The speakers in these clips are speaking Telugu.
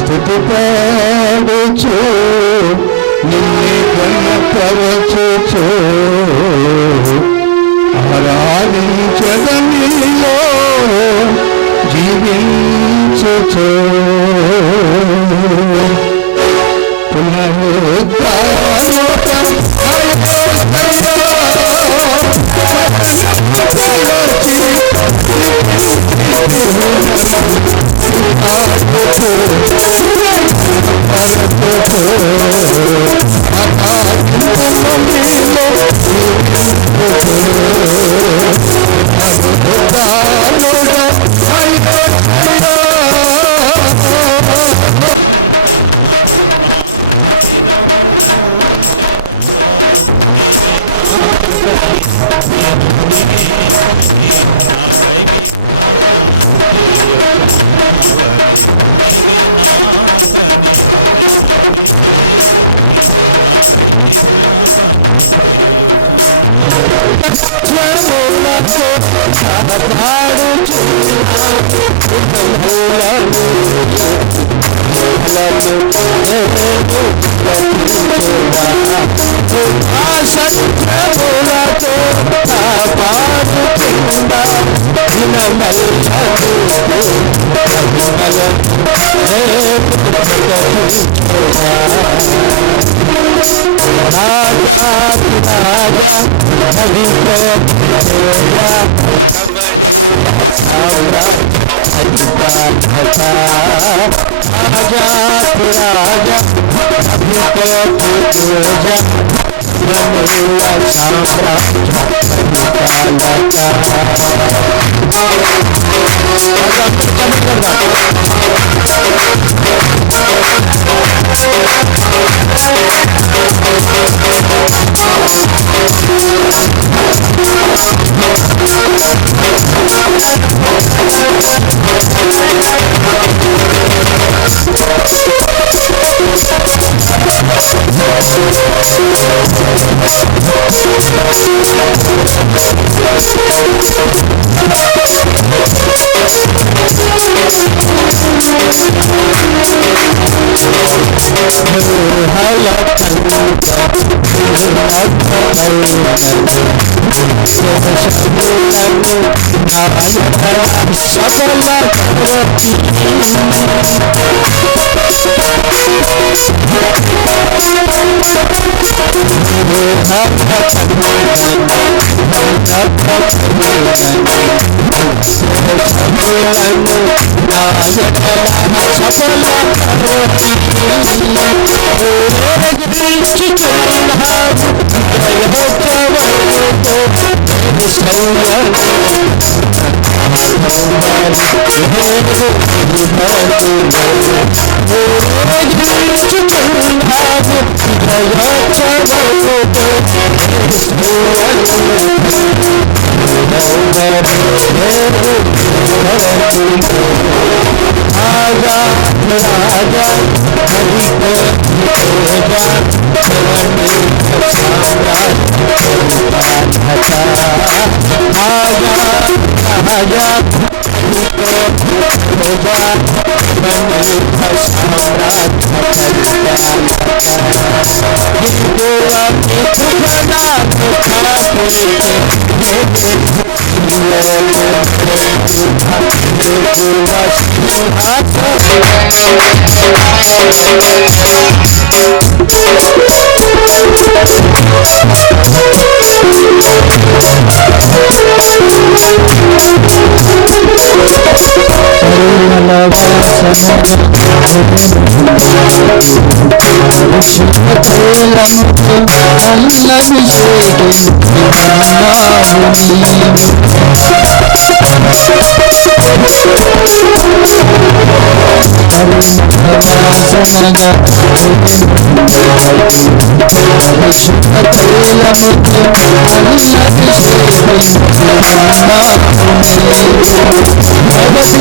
స్తుతి పాడుచు నిన్నే ఘనపరచుచు ఆరాధించదనిలో జీవించుచు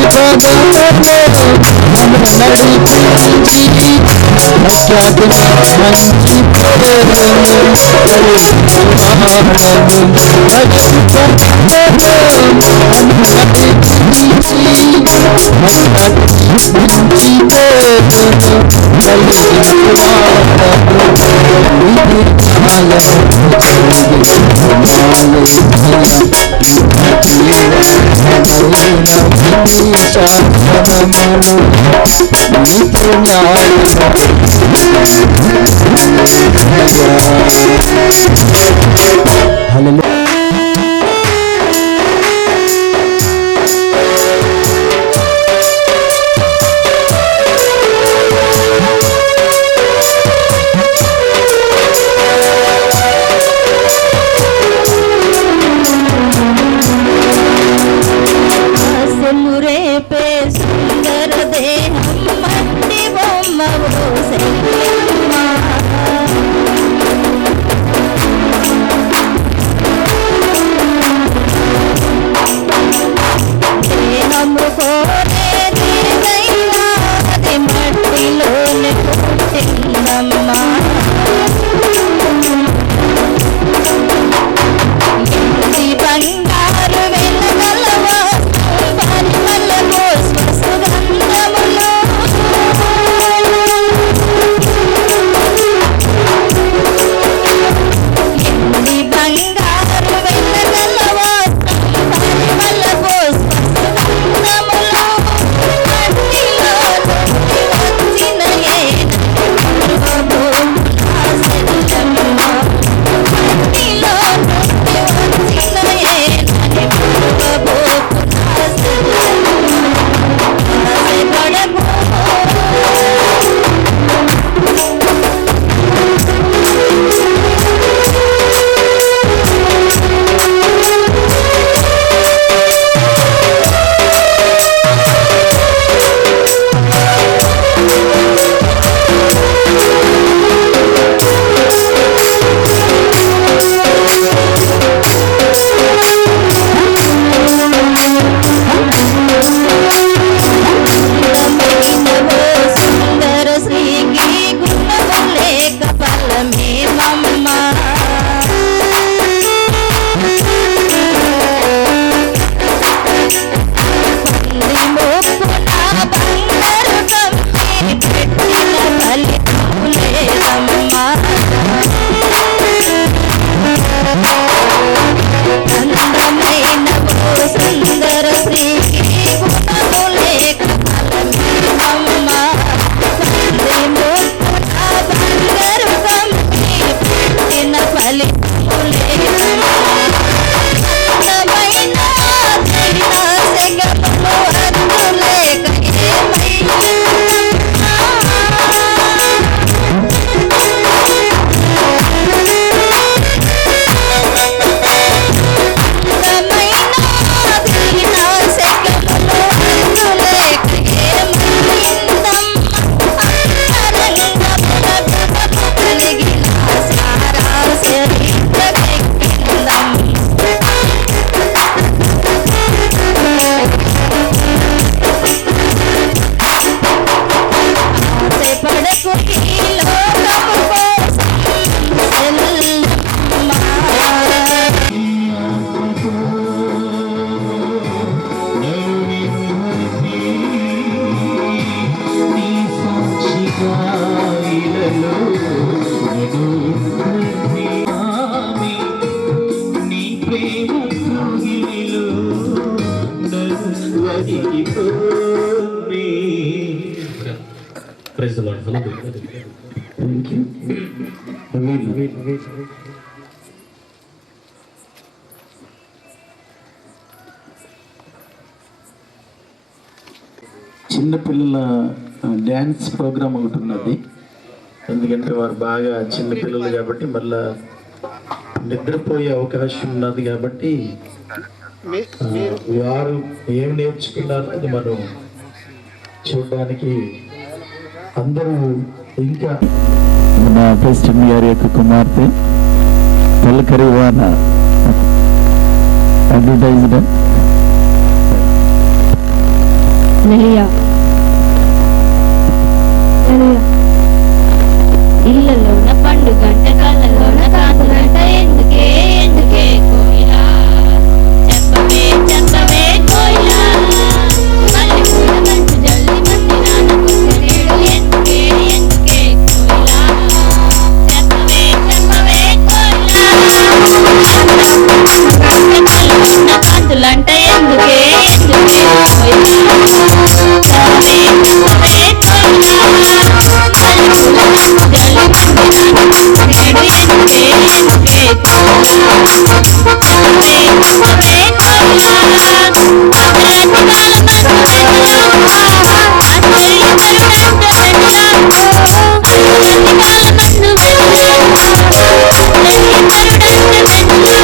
Bye. మార్గములో నన్ను నడిపించి ప్రఖ్యాతి మంచి పేరును కలిగినాడను. నన్ను నడిపించి ప్రఖ్యాతి మంచి పేరును కలిగినాడను. ఇది కాలము శాసనములు హల్లెలూయా. Praise the Lord. Hallelujah. Thank you. Wait. చిన్నపిల్లల డ్యాన్స్ ప్రోగ్రామ్ ఒకటి ఉన్నది. ఎందుకంటే వారు బాగా చిన్నపిల్లలు కాబట్టి మళ్ళా నిద్రపోయే అవకాశం ఉన్నది కాబట్టి వారు ఏం నేర్చుకున్నారో అది మనం చూడడానికి అందరూ ఇంకా మన ప్రెసిడెంట్ గారి యొక్క కుమార్తె తొలకరివాన అడ్వర్టైజ్డ్ హల్లెలూయా. ఇళ్ళలోన పండుగంట కళ్ళలోన కాంతులంట ఎందుకే ఎందుకే కోయిలా చెప్పవే చెప్పవే కోయిలా మల్లెపూల మంచు జల్లి మంది నాన్నకొచ్చనేడు ఎందుకే ఎందుకే కోయిలా చెప్పవే చెప్పవే కోయిలా కళ్ళలోన కాంతులంట ఎందుకే ఎందుకే కోయిలా చెప్పవే చెప్పవే కోయిలా మల్లెపూల మంచు జల్లి మంది నాన్నకొచ్చనేడు ఎందుకే ఎందుకే కోయిలా చెప్పవే చెప్పవే కోయిలా అపరాధి కాల మందు వెన్నెలా ఆశ్చర్యకరుడంట వెన్నెలా అపరాధి కాల మందు వెన్నెలా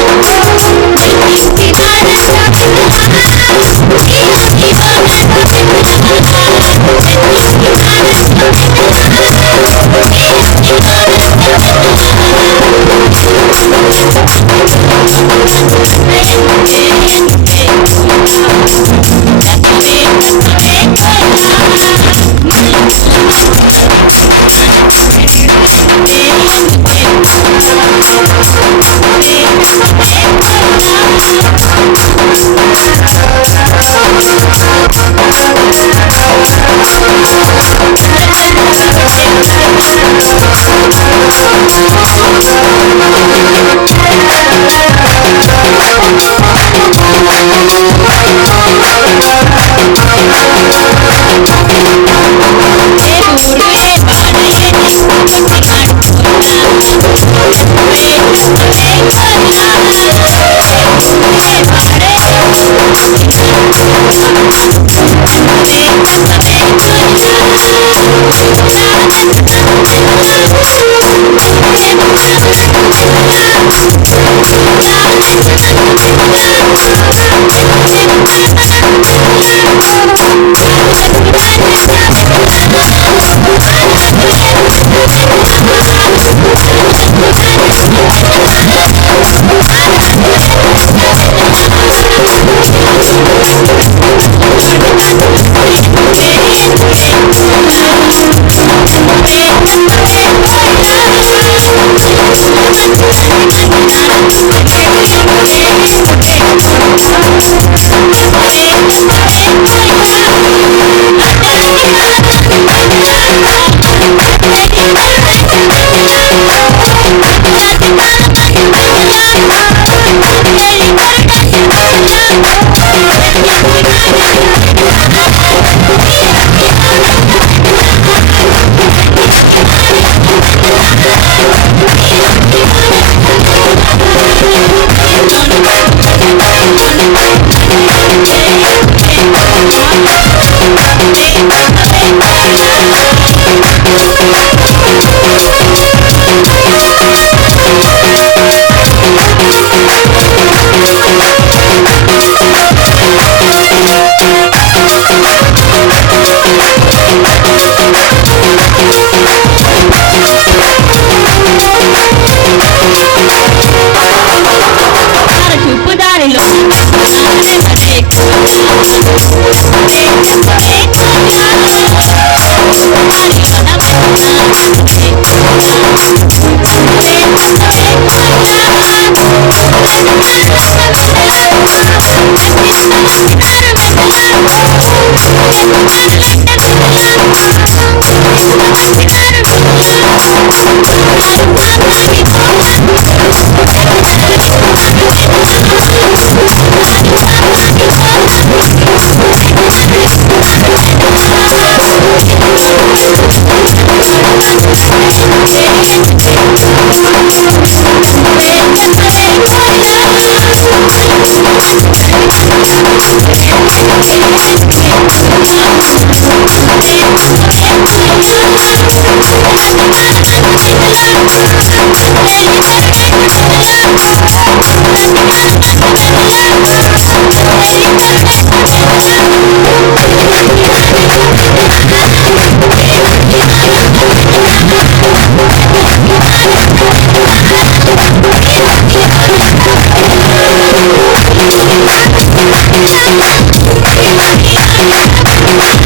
ఆశ్చర్యకరుడంట వెన్నెలా వెన్నించినాడంట వెన్నెలా ఈరోనంట వెన్నెలా వెన్నించినాడంట Thank you.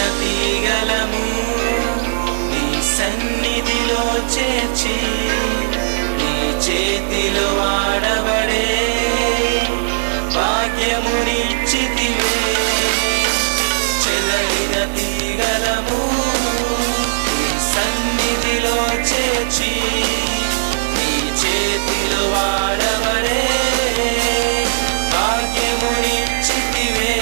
చెదరిన తీగలము నీ సన్నిధిలో చేర్చి నీ చేతిలో వాడబడే భాగ్యమునిచ్చితివే. చెదరిన తీగలము నీ సన్నిధిలో చేర్చి నీ చేతిలో వాడబడే భాగ్యమునిచ్చితివే.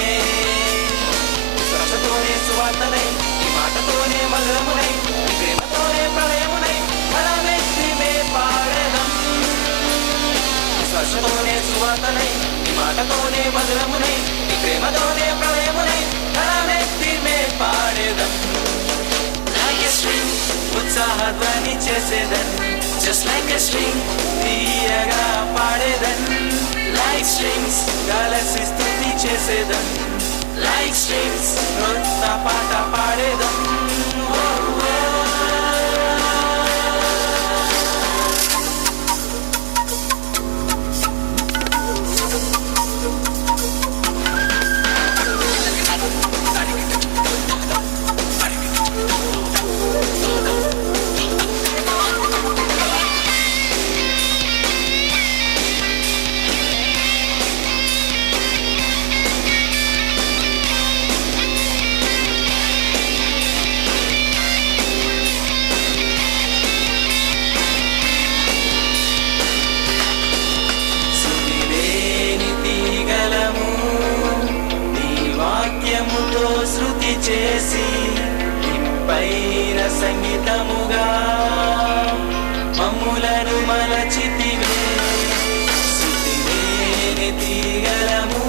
శ్వాసతోనే సువార్తనై ఈ మాటతోనే మధురమునై ఈ ప్రేమతోనే ప్రళయమునై మనమెత్తిమే పాడెదం. శ్వాసతోనే సువార్తనై ఈ మాటతోనే మధురమునై ఈ ప్రేమతోనే ప్రళయమునై మనమెత్తిమే పాడెదం. Like a string ఉత్సాహధ్వని చేసేదన్, just like a string తీయగా పాడేదన్. Like strings కలిసి స్తుతి చేసేదన్, like strings కొత్త పాట పాడేదం. శృతి చేసి ఇప్పైన సంగీతముగా మమ్ములను మలచితివే. శృతి లేని తీగలము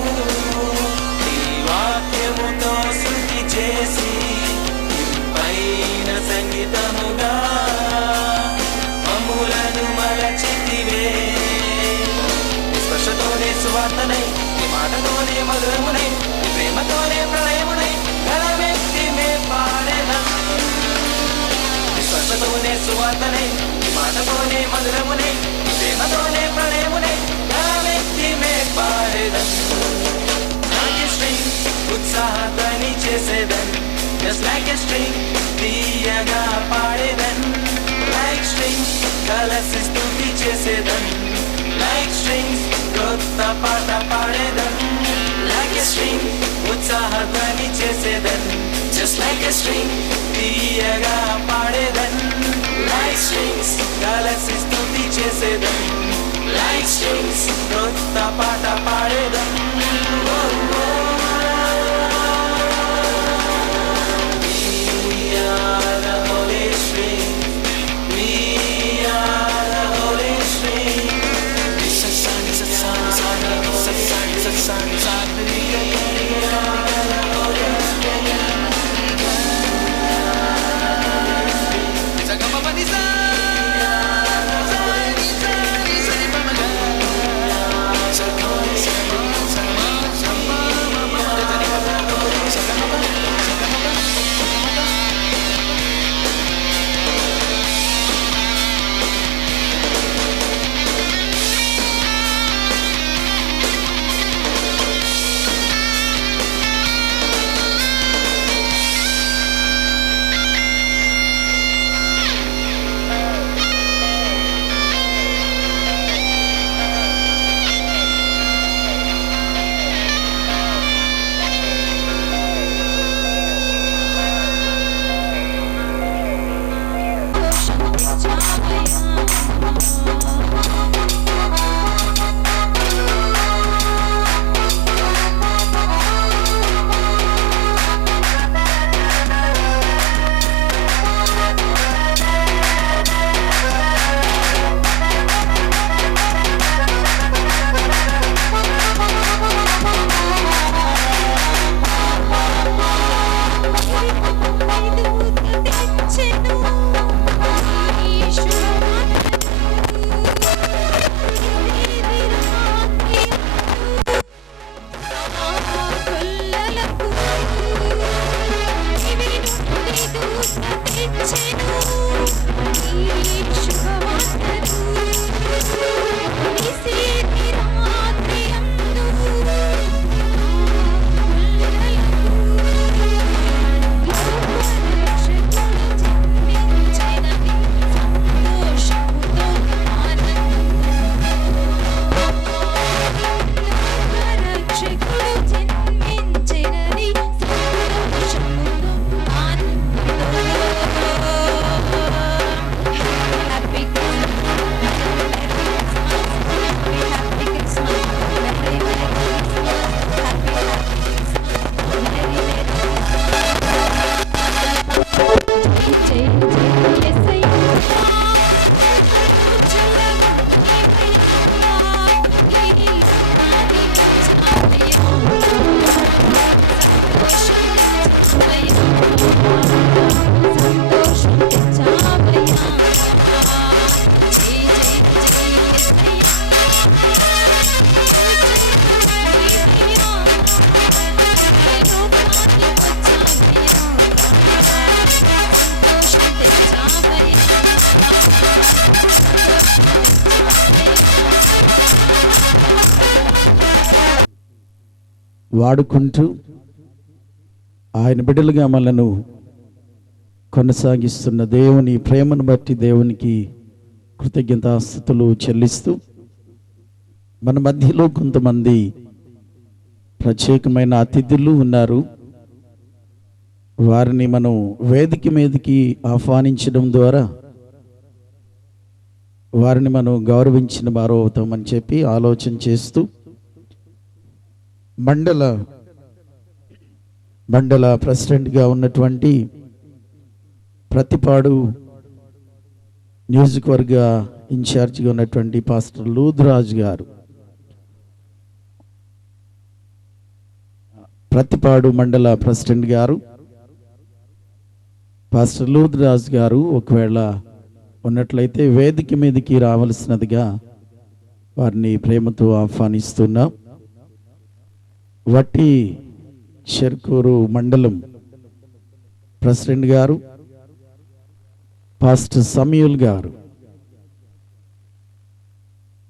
నీ వాక్యముతో శృతి చేసి ఇప్పైన సంగీతముగా మమ్ములను మలచితివే. స్పర్శతోనే సువార్తనై ఈ మాటతోనే మధురమునై ఈ ప్రేమతోనే ప్రళయమునై గలమెత్తిమే పాడెదం. స్పర్శతోనే సువార్తనై ఈ మాటతోనే మధురమునై ఈ ప్రేమతోనే ప్రళయమునై గలమెత్తిమే పాడెదం. Like a string ఉత్సాహధ్వని చేసేదన్, just like a string తీయగా పాడేదన్. Like strings కలిసి స్తుతి చేసేదన్, like strings కొత్త పాట పాడేదన్. Like a string ఉత్సాహధ్వని చేసేదన్, just like a string తీయగా పాడేదన్. Like strings కలిసి స్తుతి చేసేదన్, like strings కొత్త పాట పాడేదన్. We are the Holy String, we are the Holy String. వాడుకుంటూ ఆయన బిడ్డలుగా మనను కొనసాగిస్తున్న దేవుని ప్రేమను బట్టి దేవునికి కృతజ్ఞతాస్తుతులు చెల్లిస్తూ మన మధ్యలో కొంతమంది ప్రత్యేకమైన అతిథులు ఉన్నారు. వారిని మనం వేదిక మీదకి ఆహ్వానించడం ద్వారా వారిని మనం గౌరవించిన వారు అవుతామని చెప్పి ఆలోచన చేస్తూ మండల ప్రెసిడెంట్గా ఉన్నటువంటి ప్రతిపాడు నియోజకవర్గ ఇన్ఛార్జిగా ఉన్నటువంటి పాస్టర్ లూద్రాజ్ గారు, ప్రతిపాడు మండల ప్రెసిడెంట్ గారు పాస్టర్ లూద్రాజ్ గారు ఒకవేళ ఉన్నట్లయితే వేదిక మీదకి రావలసినదిగా వారిని ప్రేమతో ఆహ్వానిస్తున్నాం. వట్టి చెర్కూరు మండలం ప్రెసిడెంట్ గారు పాస్టర్ సమయూల్ గారు,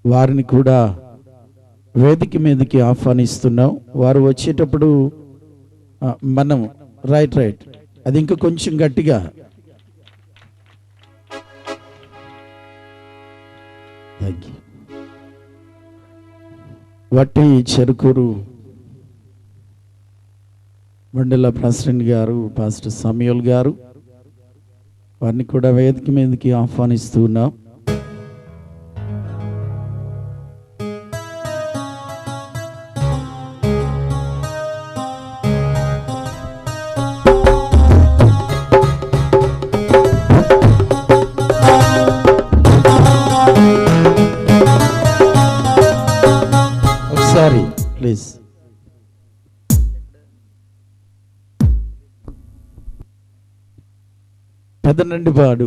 వారిని కూడా వేదిక మీదకి ఆహ్వానిస్తున్నాం. వారు వచ్చేటప్పుడు మనం రైట్ అది ఇంకా కొంచెం గట్టిగా వట్టి చెరుకూరు మండల ప్రెసిడెంట్ గారు పాస్టర్ సమయూల్ గారు, వారిని కూడా వేదిక మీదకి ఆహ్వానిస్తున్నాం. ఒకసారి ప్లీజ్. పెదనండిపాడు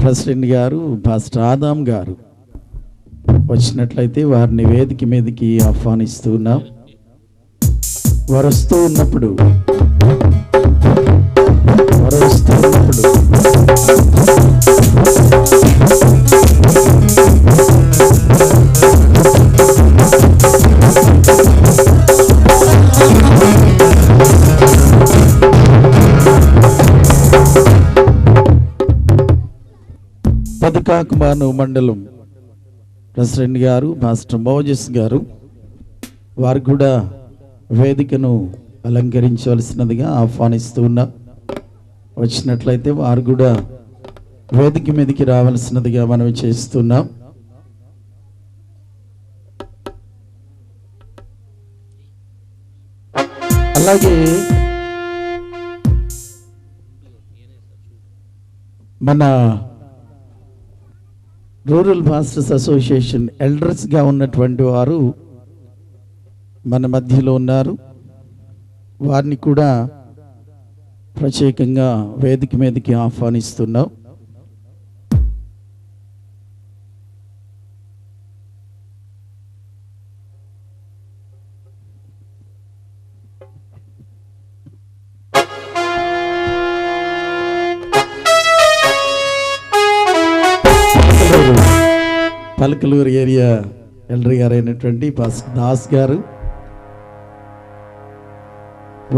ప్రెసిడెంట్ గారు పాస్టర్ ఆదాం గారు వచ్చినట్లయితే వారిని వేదిక మీదకి ఆహ్వానిస్తున్నాం. వారు వస్తూ ఉన్నప్పుడు పదకాకుమాను మండలం ప్రెసిడెంట్ గారు మాస్టర్ మోజెస్ గారు, వారు కూడా వేదికను అలంకరించవలసినదిగా ఆహ్వానిస్తున్నాం. వచ్చినట్లయితే వారు కూడా వేదిక మీదకి రావాల్సినదిగా మనం చేస్తున్నాం. అలాగే మన రూరల్ పాస్టర్స్ అసోసియేషన్ ఎల్డర్స్గా ఉన్నటువంటి వారు మన మధ్యలో ఉన్నారు. వారిని కూడా ప్రత్యేకంగా వేదిక మీదకి ఆహ్వానిస్తున్నాం. పలకలూరు ఏరియా ఎల్డర్ గారు అయినటువంటి పాస్టర్ దాస్ గారు,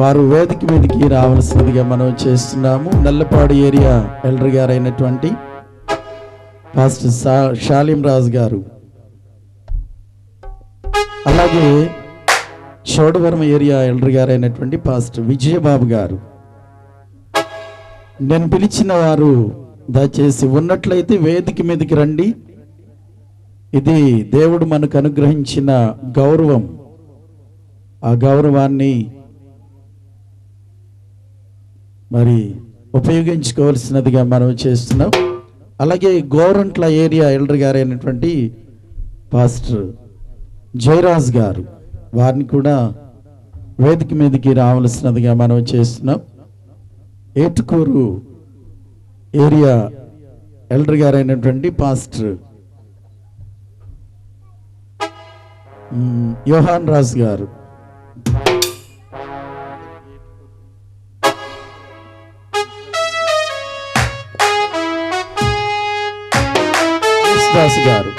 వారు వేదిక మీదకి రావాల్సినదిగా మనం చేస్తున్నాము. నల్లపాడు ఏరియా ఎల్డర్ గారు అయినటువంటి పాస్టర్ షాలిం రాజు గారు, అలాగే చోడవరం ఏరియా ఎల్డర్ గారు అయినటువంటి పాస్టర్ విజయబాబు గారు. నేను పిలిచిన వారు దయచేసి ఉన్నట్లయితే వేదిక మీదకి రండి. ఇది దేవుడు మనకు అనుగ్రహించిన గౌరవం. ఆ గౌరవాన్ని మరి ఉపయోగించుకోవాల్సినదిగా మనం చేస్తున్నాం. అలాగే గోరంట్ల ఏరియా ఎల్డర్ గారు అయినటువంటి పాస్టర్ జయరాజ్ గారు, వారిని కూడా వేదిక మీదకి రావాల్సినదిగా మనం చేస్తున్నాం. ఏటుకూరు ఏరియా ఎల్డర్ గారు అయినటువంటి పాస్టర్ యోహాన్ రాజ్ గారు, దాస్ గారు,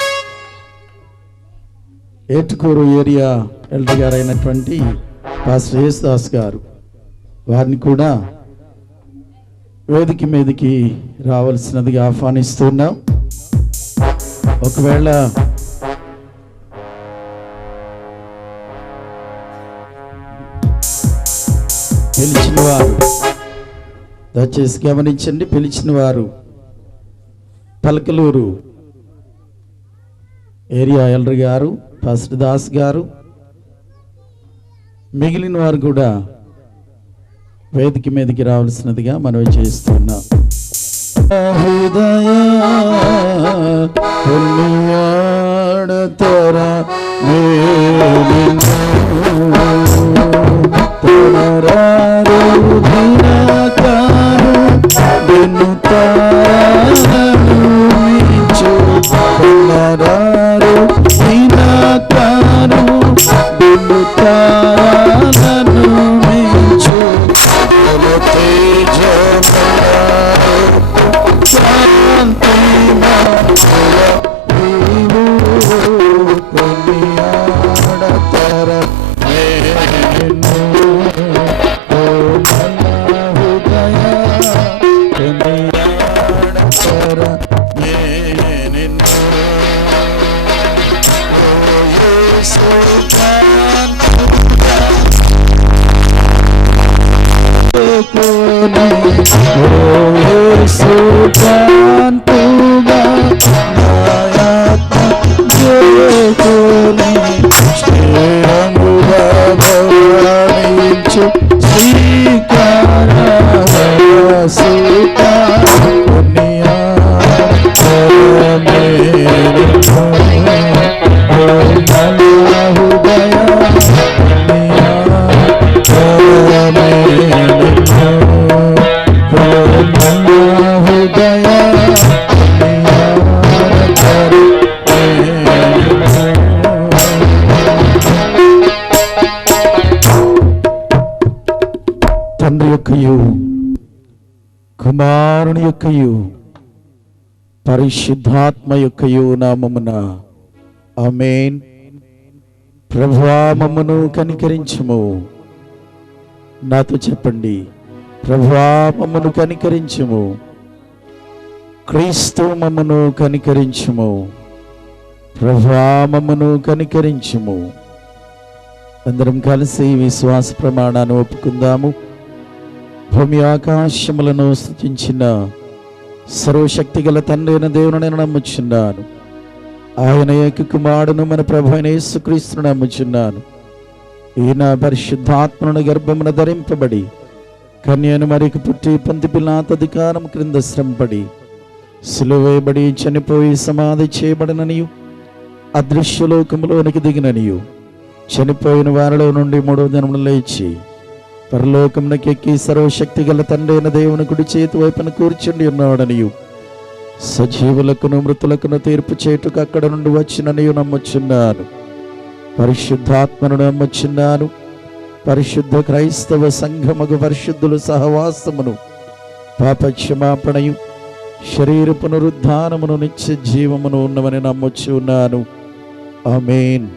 ఏటుకూరు ఏరియా ఎల్డర్ గారు అయినటువంటి పాస్టర్ యేసుదాస్ గారు, వారిని కూడా వేదిక మీదకి రావాల్సినదిగా ఆహ్వానిస్తున్నాం. ఒకవేళ పిలిచిన వారు దయచేసి గమనించండి, పిలిచిన వారు పలకలూరు ఏరియా ఎల్డర్ గారు, పాస్టర్ దాస్ గారు, మిగిలిన వారు కూడా వేదిక మీదకి రావాల్సినదిగా మనవి చేస్తున్నాం. తండ్రి యొక్కయు కుమారుని యొక్కయు పరిశుద్ధాత్మ యొక్కయు నామమున ఆమేన్. ప్రభువా మమ్మను కనికరించుము. నాతో చెప్పండి, ప్రభువా మమ్మను కనికరించుము. క్రీస్తు మమ్మను కనికరించుము. ప్రభువా మమ్మను కనికరించుము. అందరం కలిసి విశ్వాస ప్రమాణాన్ని ఒప్పుకుందాము. భూమి ఆకాశములను సృజించిన సర్వశక్తి గల తండ్రి అయిన దేవుని నేను నమ్ముచున్నాను. ఆయన ఏక కుమారుడును మన ప్రభు అయిన యేసుక్రీస్తును నమ్ముచున్నాను. ఈయన పరిశుద్ధాత్మను గర్భమున ధరింపబడి కన్యను మరికి పుట్టి పొంతి పిలాతు అధికారం క్రింద శ్రమపడి సిలువ వేయబడి చనిపోయి సమాధి చేయబడిననియు అదృశ్యలోకములోనికి దిగిననియు చనిపోయిన వారిలో నుండి మూడవ దినమున లేచి పరలోకమునకెక్కి సర్వశక్తి గల తండ్రి అయిన దేవుని కుడి చేతి వైపున కూర్చుండి ఉన్నాడనియు సజీవులకును మృతులకును తీర్పు చేయుటకు అక్కడ నుండి వచ్చిననియు నమ్ముచున్నాను. పరిశుద్ధాత్మను నమ్ముచున్నాను. పరిశుద్ధ క్రైస్తవ సంఘముకు పరిశుద్ధుల సహవాసమును పాపక్షమాపణయు శరీర పునరుద్ధానమును నిత్య జీవమును ఉన్నవని నమ్ముచున్నాను. ఆమేన్.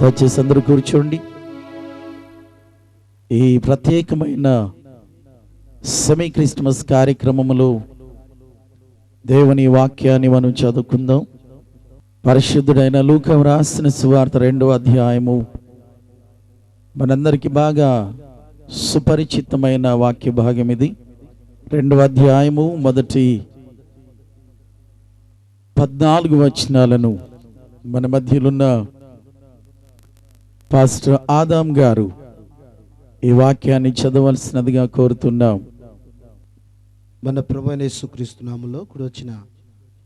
దయచేసి అందరూ కూర్చోండి. ఈ ప్రత్యేకమైన సెమీ క్రిస్మస్ కార్యక్రమములో దేవుని వాక్యాన్ని మనం చదువుకుందాం. పరిశుద్ధుడైన లూకా రాసిన సువార్త 2వ అధ్యాయము మనందరికీ బాగా సుపరిచితమైన వాక్య భాగం ఇది. 2వ అధ్యాయము మొదటి 14 వచనాలను మన మధ్యలో ఉన్న పాస్టర్ ఆదాం గారు ఈ వాక్యాన్ని చదవలసినదిగా కోరుతున్నాం. మన ప్రభువైన యేసుక్రీస్తు నామములో కూడి వచ్చిన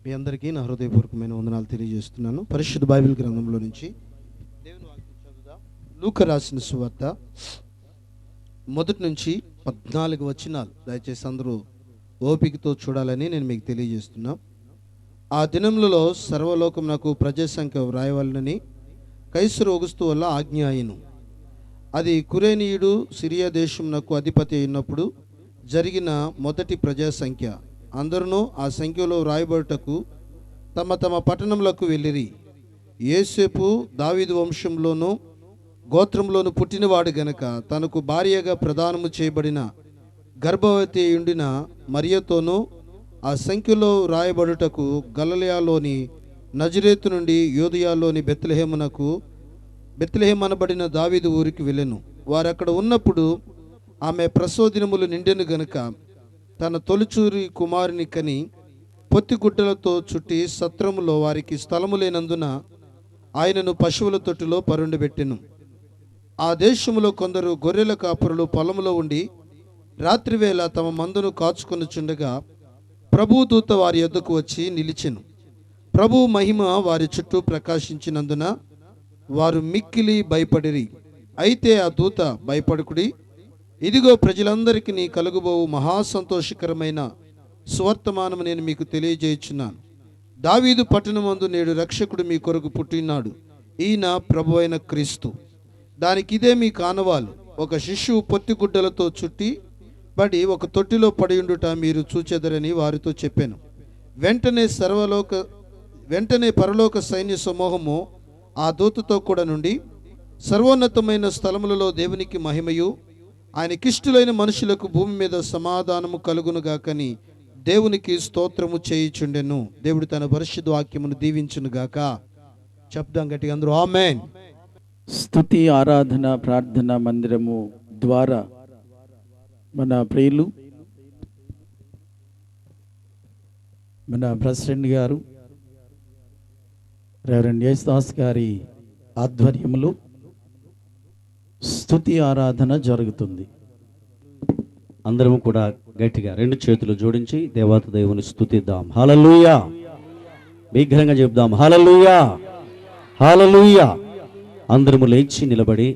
మీ అందరికీ నా హృదయపూర్వకమైన వందనాలు తెలియజేస్తున్నాను. పరిశుద్ధ బైబిల్ గ్రంథంలో నుంచి దేవుని వాక్యం చదువుదాం. లూకా రాసిన సువార్త 1 నుంచి 14 వచనాలు దయచేసి అందరూ ఓపికతో చూడాలని నేను మీకు తెలియజేస్తున్నా. ఆ దినములలో సర్వలోకమునకు ప్రజా సంఖ్య వ్రాయవలనని కైసరు ఒగుస్తు వల్ల ఆజ్ఞ అయ్యెను. అది కురేనీయుడు సిరియా దేశమునకు అధిపతి అయినప్పుడు జరిగిన మొదటి ప్రజా సంఖ్య. అందరూ ఆ సంఖ్యలో వ్రాయబడుటకు తమ తమ పట్టణములకు వెళ్ళిరి. యోసేపు దావీదు వంశంలోనూ గోత్రంలోను పుట్టినవాడు గనక తనకు భార్యగా ప్రదానము చేయబడిన గర్భవతి ఉండిన మరియతోనూ ఆ సంఖ్యలో రాయబడుటకు గలిలయలోని నజరేతు నుండి యూదయలోని బెత్లెహేము అనబడిన దావీదు ఊరికి వెళ్ళెను. వారక్కడ ఉన్నప్పుడు ఆమె ప్రసవదినములు నిండెను గనుక తన తొలిచూరి కుమారుని కని పొత్తిగుడ్డలతో చుట్టి సత్రములో వారికి స్థలము లేనందున ఆయనను పశువుల తొట్టిలో పరుండబెట్టెను. ఆ దేశములో కొందరు గొర్రెల కాపురులు పొలములో ఉండి రాత్రివేళ తమ మందును కాచుకొనుచుండగా ప్రభువు దూత వారి యొద్దకు వచ్చి నిలిచెను. ప్రభు మహిమ వారి చుట్టూ ప్రకాశించినందున వారు మిక్కిలి భయపడిరి. అయితే ఆ దూత, భయపడుకుడి, ఇదిగో ప్రజలందరికీ కలుగుబోవు మహాసంతోషకరమైన సువర్తమానము నేను మీకు తెలియజేయుచున్నాను. దావీదు పట్టణమందు నేడు రక్షకుడు మీ కొరకు పుట్టినాడు. ఈయన ప్రభు అయిన క్రీస్తు. దానికి ఇదే మీ కానవాలు. ఒక శిశువు పొత్తిగుడ్డలతో చుట్టి బడి ఒక తొట్టిలో పడియుండుట మీరు చూచెదరని వారితో చెప్పాను. వెంటనే పరలోక సైన్య సమూహము ఆ దూతతో కూడా నుండి సర్వోన్నతమైన స్థలములలో దేవునికి మహిమయు ఆయనకిష్టులైన మనుషులకు భూమి మీద సమాధానము కలుగునుగాకని దేవునికి స్తోత్రము చేయుచుండెను. దేవుడు తన పరిశుద్ధ వాక్యమును దీవించునుగాక. చెప్దాం గట్టిగా అందరూ ఆమేన్. స్తుతి ఆరాధన ప్రార్థన మందిరము ద్వారా మన ప్రియులు, మన ప్రెసిడెంట్ గారు రెవరెండ్ యేసుదాస్ గారి ఆధ్వర్యంలో స్తుతి ఆరాధన జరుగుతుంది. అందరం కూడా గట్టిగా రెండు చేతులు జోడించి దేవత దేవుని స్తుతిద్దాం. హల్లెలూయా. విగ్రహంగా చెప్దాం హల్లెలూయా, హల్లెలూయా. అందరము లేచి నిలబడి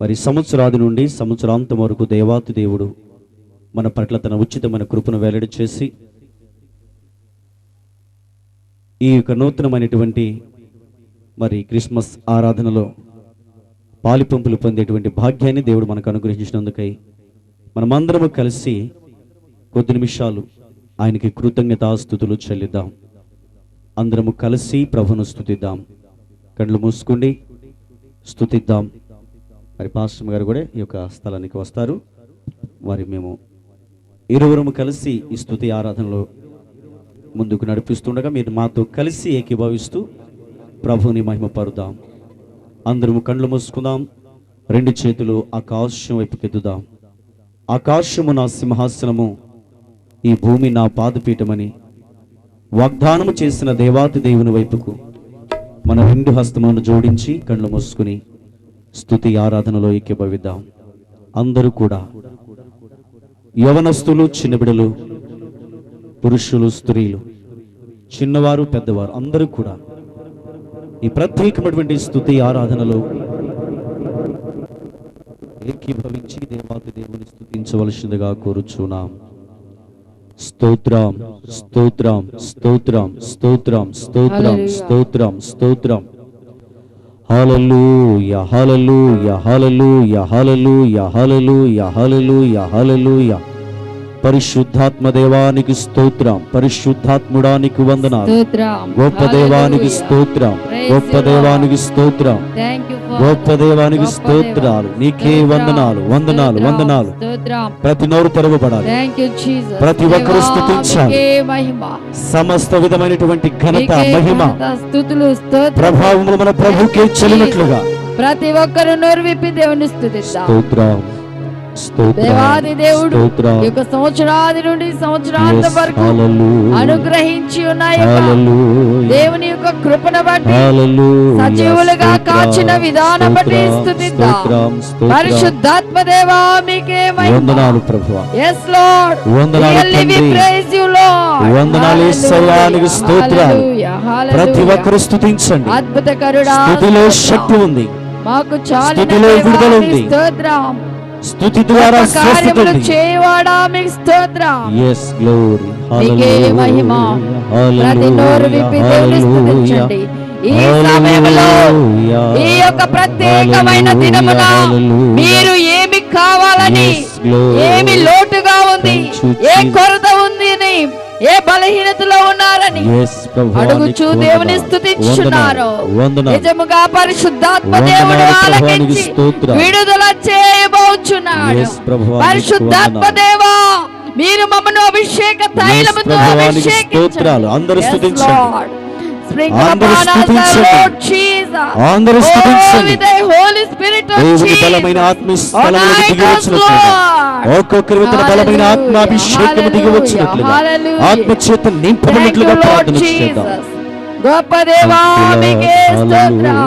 మరి సంవత్సరాది నుండి సంవత్సరాంతం వరకు దేవాతి దేవుడు మన పట్ల తన ఉచితమైన కృపను వెల్లడి చేసి ఈ యొక్క నూతనమైనటువంటి మరి క్రిస్మస్ ఆరాధనలో పాలిపంపులు పొందేటువంటి భాగ్యాన్ని దేవుడు మనకు అనుగ్రహించినందుకై మనమందరము కలిసి కొద్ది నిమిషాలు ఆయనకి కృతజ్ఞతాస్తుతులు చెల్లిద్దాం. అందరము కలిసి ప్రభును స్తుతిద్దాం. కళ్ళు మూసుకోండి, స్తుతిద్దాం. మరి పాస్టర్ గారు కూడా ఈ యొక్క స్థలానికి వస్తారు. మరి మేము ఇరువురము కలిసి ఈ స్తుతి ఆరాధనలో ముందుకు నడిపిస్తుండగా మీరు మాతో కలిసి ఏకీభవిస్తూ ప్రభుని మహిమపరుదాం. అందరము కళ్ళు మూసుకుందాం, రెండు చేతులు ఆకాశం వైపుకి ఎత్తుదాం. ఆకాశము నా సింహాసనము, ఈ భూమి నా పాదపీఠమని వాగ్దానము చేసిన దేవాతి దేవుని వైపుకు మన రెండు హస్తములను జోడించి కళ్ళు మూసుకుని స్తుతి ఆరాధనలో ఏకీభవిద్దాం. అందరూ కూడా యవనస్తులు, చిన్నబిడలు, పురుషులు, స్త్రీలు, చిన్నవారు, పెద్దవారు అందరూ కూడా ఈ ప్రత్యేకమైనటువంటి స్తుతి ఆరాధనలో ఏకీభవించి దేవాతి దేవుని స్తుతించవలసిందిగా కోరుచున్నాం. స్తోత్రం, స్తోత్రం, స్తోత్రం, స్తోత్రం, స్తోత్రం, స్తోత్రం, స్తోత్రం. హల్లెలూయా, హల్లెలూయా, హల్లెలూయా, హల్లెలూయా, హల్లెలూయా, హల్లెలూయా, హల్లెలూయా. పరిశుద్ధాత్మ దేవానికి స్తోత్రం, పరిశుద్ధాత్ముడానికి వందనాలు. గొప్ప దేవానికి స్తోత్రం, గొప్ప దేవానికి స్తోత్రం, గొప్ప దేవానికి స్తోత్రాలు. నీకే వందనాలు, వందనాలు, వందనాలు. ప్రతి నోరు తెరవబడాలి, ప్రతి ఒక్కరు స్తుతించాలి. సమస్త విధమైనటువంటి ఘనత, మహిమ, ప్రభావములు మన ప్రభుకే చెల్లినట్లుగా ప్రతి ఒక్కరు నోరు విప్పి దేవుని స్తుతిద్దాం. స్తోత్రం, దేవాది దేవుడు ఈ యొక్క సంవత్సరాది నుండి సంవత్సరాంతం వరకు అనుగ్రహించి ఉన్నాయి. దేవుని యొక్క కృపను బట్టి సజీవులుగా కాచిన విధానం బట్టి స్తుతిద్దాం. పరిశుద్ధాత్మ దేవా మీకే వందనాలు ప్రభువా. yes lord, వందనాలు we praise you lord. వందనాలు యేసయ్యానికి స్తోత్రాలు. ప్రతి ఒక్కరు స్తుతించండి. అద్భుతకరుడా, స్తుతిలో శక్తి ఉంది, మాకు చాలిన స్తుతిలో విడుదల ఉంది. స్తోత్రం. స్తుతి ద్వారా స్వస్థత ఉంది. చేయవాడా మీకు స్తోత్రం. yes glory, మీకే మహిమ. ప్రతి నోరు విప్పి దేవుని స్తుతించండి. ఈ సమయంలో ఈ యొక్క ప్రత్యేకమైన దినమున మీరు ఏమి కావాలని, ఏమి లోటుగా ఉంది, ఏ కొరత ఉంది అని ఏ బలహీనతలో ఉన్నారని Yes, ప్రభువా, అడుగుచూ నీకు దేవుని వందనాలు. స్తుతించున్నారు. వందనాలు. నిజముగా పరిశుద్ధాత్మ వందనాలు దేవుడు ప్రభువా, ఆలకించి నీకు స్తోత్రాలు. విడుదల చేయబోచున్నాడు. Yes, ప్రభువా, నీకు పరిశుద్ధాత్మ వందనాలు. దేవా, మీరు మమ్మను అభిషేక తైలముతో ప్రభువా, నీకు అభిషేకించండి. స్తోత్రాలు. అందరూ Yes, స్తుతించండి. Lord. Sprinkle అందరూ upon us, స్తుతించండి. Lord Jesus. అందరూ Oh, స్తుతించండి. with the Holy Spirit of దేవుని Jesus. బలమైన ఆత్మ ఈ స్థలంలో Anoint దిగి us, వచ్చినట్లుగా Lord. ఒక్కొక్కరి మీద బలమైన ఆత్మాభిషేకం దిగి వచ్చినట్లుగా Hallelujah. ఆత్మ చేత Thank you, నింపబడినట్లుగా Lord ప్రార్థన చేద్దాం. Jesus. గొప్ప దేవా, Thank you, Lord. మీకే స్తోత్రం.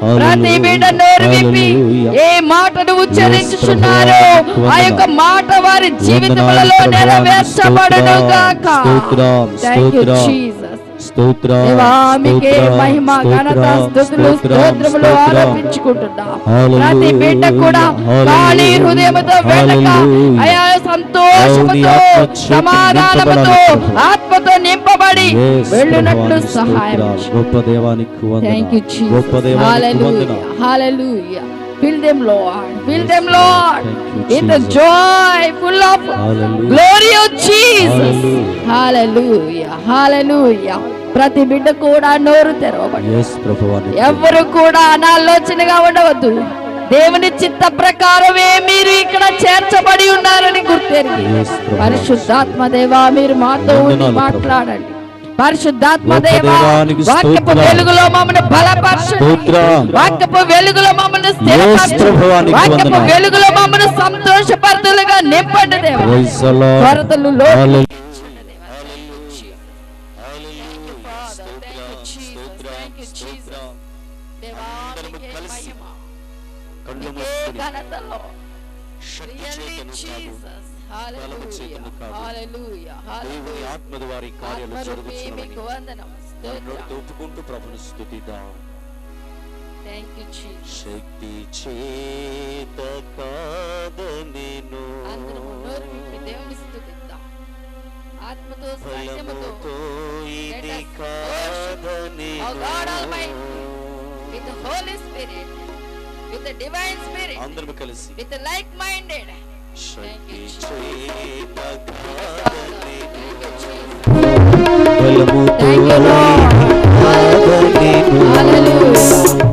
Hallelujah. ప్రతి బిడ్డ నోరు విప్పి Hallelujah. ఏ మాటను ఉచ్చరించుచున్నారో Yes, ప్రభువా, ఆ యొక్క మాట వారి వందనాలు జీవితములలో ప్రభువా, నెరవేర్చబడును గాక. స్తోత్రం, Thank you, స్తోత్రం. Jesus. స్తోత్రం, దేవా, మీకే స్తోత్రం, మహిమ, ఘనత, స్తోత్రం, స్తుతులు, స్తోత్రములు స్తోత్రం. ఆరోపించుకుంటున్నాం. Hallelujah. ప్రతి బిడ్డ కూడా ఖాళీ హృదయముతో వెళ్ళక Hallelujah. అయా సంతోషముతో, అవుని ఆత్మ చేత సమాధానముతో, నింపబడాలి. ఆత్మతో నింపబడి Yes, వెళ్ళునట్లు ప్రభువా, సహాయం స్తోత్రాలు. చేయండి. గొప్ప దేవానికి Thank you, వందనాలు. Jesus. గొప్ప దేవానికి Hallelujah. వందనాలు. Hallelujah. Fill them, Lord. Fill Yes, them, Lord. Lord. Thank you, In the Jesus. joy, full of Hallelujah. glory of Jesus. Hallelujah. Hallelujah. Hallelujah. ప్రతి బిడ్డ కూడా నోరు తెరవబడి Yes, ప్రభువా, నీకు ఎవరు కూడా అనాలోచనగా ఉండవద్దు. దేవుని చిత్త ప్రకారమే మీరు ఇక్కడ చేర్చబడి ఉన్నారని గుర్తెరిగి Yes, ప్రభువా. పరిశుద్ధాత్మ దేవా, మీరు మాతో ఉండి వందనాలు, మాట్లాడండి. పరిశుద్ధాత్మ గొప్ప దేవా, దేవానికి వాక్యపు స్తోత్రం. వెలుగులో మమ్మల్ని బలపరచండి. స్తోత్రం. వాక్యపు వెలుగులో మమ్మల్ని Yes, స్థిరపరచండి. ప్రభువానికి వాక్యపు వందనాలు. వెలుగులో మమ్మల్ని సంతోషపరతులుగా నింపండి దేవా. Praise the Lord. కొరతలు Hallelujah. దేవుని ఆత్మ ద్వారా ఈ కార్యాలు జరుగుతున్నవని నోటితో ఒప్పుకుంటూ ప్రభుని స్తుతిద్దాం. శక్తి చేత కాదనెను, బలముతో ఇది కాదనెను. With the Holy Spirit, with the divine spirit, అందరం కలిసి with the like-minded. శక్తి చేత కాదనెను, బలముతో Thank you, Lord. కాదనెను. Hallelujah.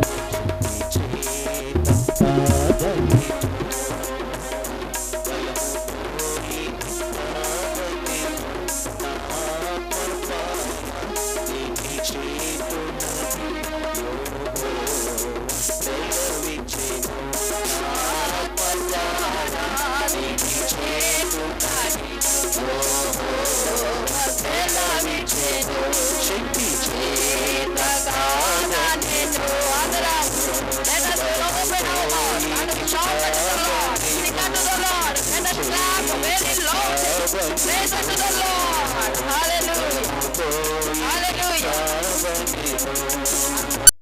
Praise unto the Lord. Hallelujah. Hallelujah.